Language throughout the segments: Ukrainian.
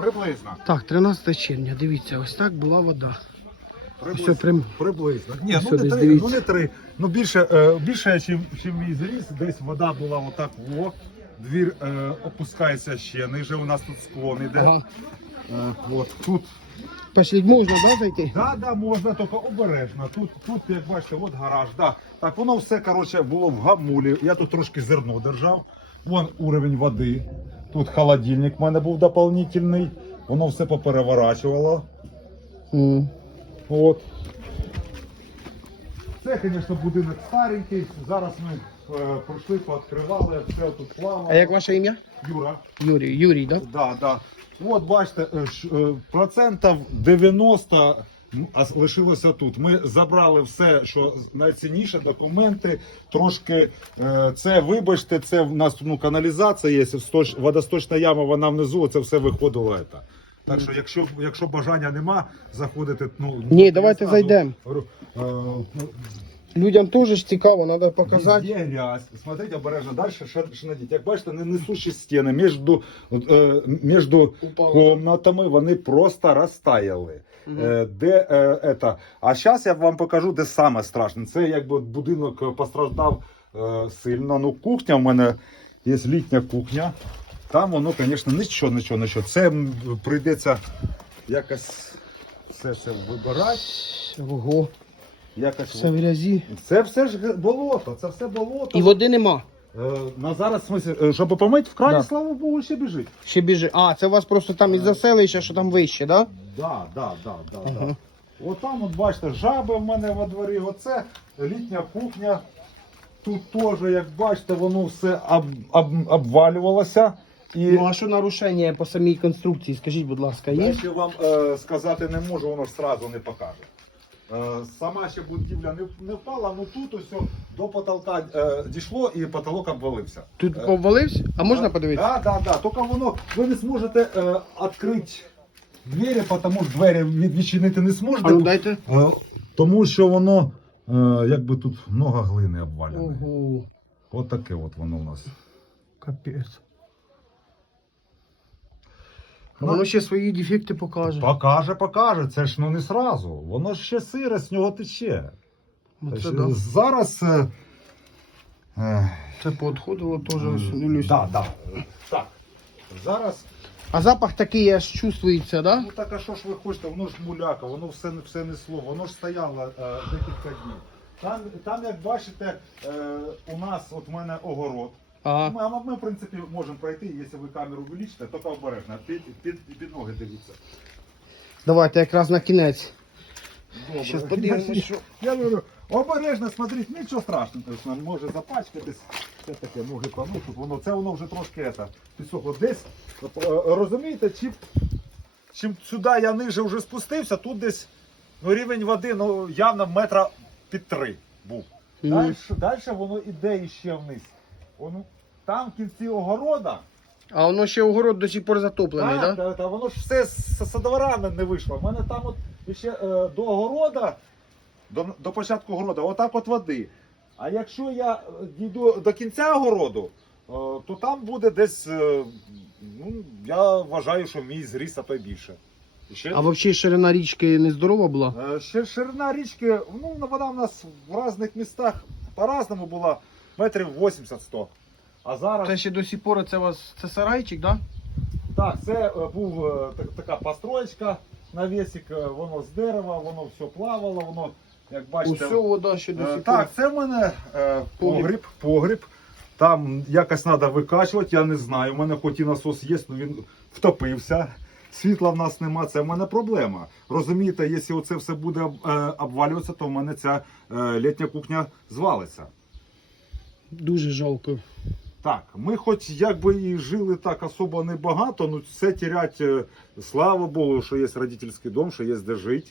Приблизно. Так, 13 червня, дивіться, ось так була вода. Приблизно. Все прям Приблизно. Ні, ну не три, ну не три. Ну більше, е, більше, чим мій зріс, десь вода була отак во. Двір е, опускається ще ниже, у нас тут склон іде. ага. Е, от, тут Пешліть можна, да, зайти? Да, да, можна, тільки обережно. Тут, тут, як бачите, от гараж. Да. Так, воно все коротше, було в гамулі. Я тут трошки зерно держав. Вон уровень води. Тут холодильник в мене був дополнительний. Воно все попереворачувало. М. От. Це, звісно, будинок старенький. Зараз ми е, пройшли, пооткривали, все тут плавало. А як ваше ім'я? Юра. Юрій, Юрій, да? Да, да. От бачите, е, е, процентів 90 ну, а лишилося тут. Ми забрали все, що найцінніше, документи. Трошки е, це, вибачте, це в нас ну, каналізація є, сточ, водосточна яма, вона внизу, це все виходило. це. Так що, якщо, якщо бажання нема, заходити. Ну, Ні, давайте зразу, зайдем. говорю, е, ну, Людям теж цікаво, треба показати. Везде грязь. Смотрите обережно. Дальше ще, ще надіть. Як бачите, не несущі стіни між, е, між комнатами вони просто розтаяли. Е, де, е, это. А зараз я вам покажу, де саме страшне. Це якби будинок е, постраждав е, сильно. Ну, кухня в мене є літня кухня. Там воно, звісно, нічого, нічого, нічого. Це прийдеться якось все це вибирати. Ого, Якось все в грязі. це все ж болото, це все болото. І води нема. Е, на зараз, в смислі, е, щоб помити в крані, Да. слава Богу, ще біжить. Ще біжи. А, це у вас просто там із заселища, що там вище, да? Да, да, да, да, да. От там, от бачите, жаби в мене во дворі. Оце літня кухня. Тут теж, як бачите, воно все об, об, обвалювалося. І Ну а що нарушення по самій конструкції, скажіть, будь ласка, я є? ще вам е, сказати не можу, воно ж сразу не покаже. Е, сама ще будівля не, не впала, ну тут ось до потолка е, дійшло і потолок обвалився. Тут Е, обвалився? А можна подивитися? Так, так, так. Тільки воно, ви не зможете е, відкрити двері, тому що двері відчинити не зможете. А ну дайте. Е, тому що воно, е, якби тут много глини обвалене. Ого, От таке от воно у нас. капець. Ну, Воно ще свої дефекти покаже. Покаже, покаже. Це ж ну не сразу. Воно ж ще сире, з нього тече. Ну, Це, Тобто, да. Зараз. Е, е, це поотходило теж ось дивлюсь. да, да. Так. Зараз. А запах такий аж чувствується, да? Ну так а що ж ви хочете, воно ж муляка, воно все, все несло, воно ж стояло е, декілька днів. Там, там, як бачите, е, у нас от в мене огород. Ми, а ми, в принципі, можемо пройти, якщо ви камеру увеличите, тільки обережно, під, під, під ноги дивіться. Давайте якраз на кінець. Добре. Щас подивимось, що. Я говорю, обережно смотрите, нічого страшного, тобто, може запачкатись, це таке ноги помушуть, воно, це воно вже трошки это, підсохло. Десь, е, розумієте, чим, чим сюди я ниже вже спустився, тут десь ну, рівень води ну, явно метра під три був. Мгм. Далі, далі воно іде іще вниз. Воно, там в кінці огорода, А воно ще огород до сих пор затоплений, так, да? та, та воно ж все з двора не- не вийшло. У мене там от ще е, до огорода, до, до початку огорода, отак от води. А якщо я е, дійду до кінця огороду, е, то там буде десь, е, ну, я вважаю, що мій зріс, а то й більше. Ще, А взагалі ширина річки нездорова була? е, ще ширина річки, ну, вона в нас в різних містах по-разному була метрів 80-100. А зараз. Це ще до сих пор це у вас це сарайчик, да? Так, це е, був е, так- така построєчка навісик, е, воно з дерева, воно все плавало, воно, як бачите. Усе вода ще до е, сих пор. так, це в мене е, Погріб. погріб. Там якось треба викачувати, я не знаю. У мене хоч і насос є, але він втопився. Світла в нас нема, це в мене проблема. Розумієте, якщо це все буде е, обвалюватися, то в мене ця е, літня кухня звалиться. Дуже жалко. Так, ми хоч якби і жили так особо небагато, ну це тірять, е, слава Богу, що є родительський дом, що є де жити.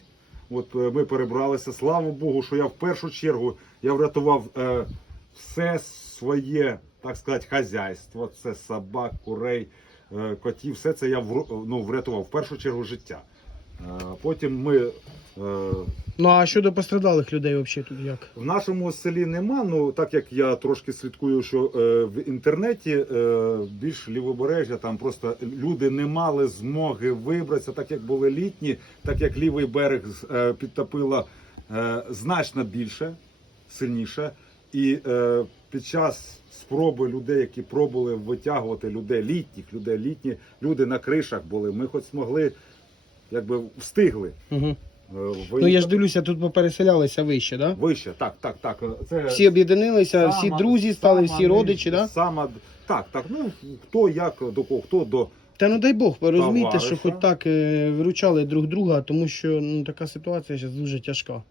От е, ми перебралися. Слава Богу, що я в першу чергу я врятував е, все своє, так сказати, хазяйство. Це собак, курей, е, котів, все це я вру- ну, врятував в першу чергу життя. Потім ми е, Ну а щодо пострадалих людей взагалі тут як? в нашому селі нема. Ну так як я трошки слідкую, що е, в інтернеті е, більш лівобережжя, там просто люди не мали змоги вибратися, так як були літні, так як лівий берег е, підтопило е, значно більше, сильніше. І е, під час спроби людей, які пробували витягувати людей, літніх людей, літні люди на кришах були. Ми хоч змогли, якби встигли. Угу. Ви... Ну я ж дивлюся, тут попереселялися вище, да? Вище, так, так, так. Це Всі об'єдналися, всі друзі стали, сама всі родичі, да? Сама, так, так. Ну хто як до кого, хто до Та ну дай Бог, ви розумієте, що хоч так е, виручали друг друга, тому що ну, така ситуація зараз дуже тяжка.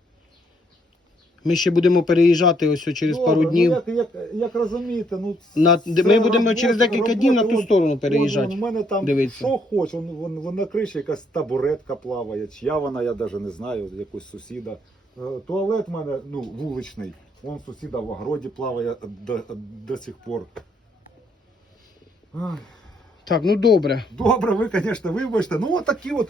Ми ще будемо переїжджати ось через Добре, пару днів. Ну, як, як, як розумієте, ну На- це ми будемо робота- через декілька днів на ту робота, сторону переїжджати. У мене там Дивіться. що хоч, вон, вон, вон на криші якась табуретка плаває, чия вона, я навіть не знаю, якось сусіда. Е, Туалет в мене ну, вуличний, вон сусіда в огороді плаває до, до сих пор. Так, ну добре. Добре, ви, звісно, вибачте. Ну, от такі от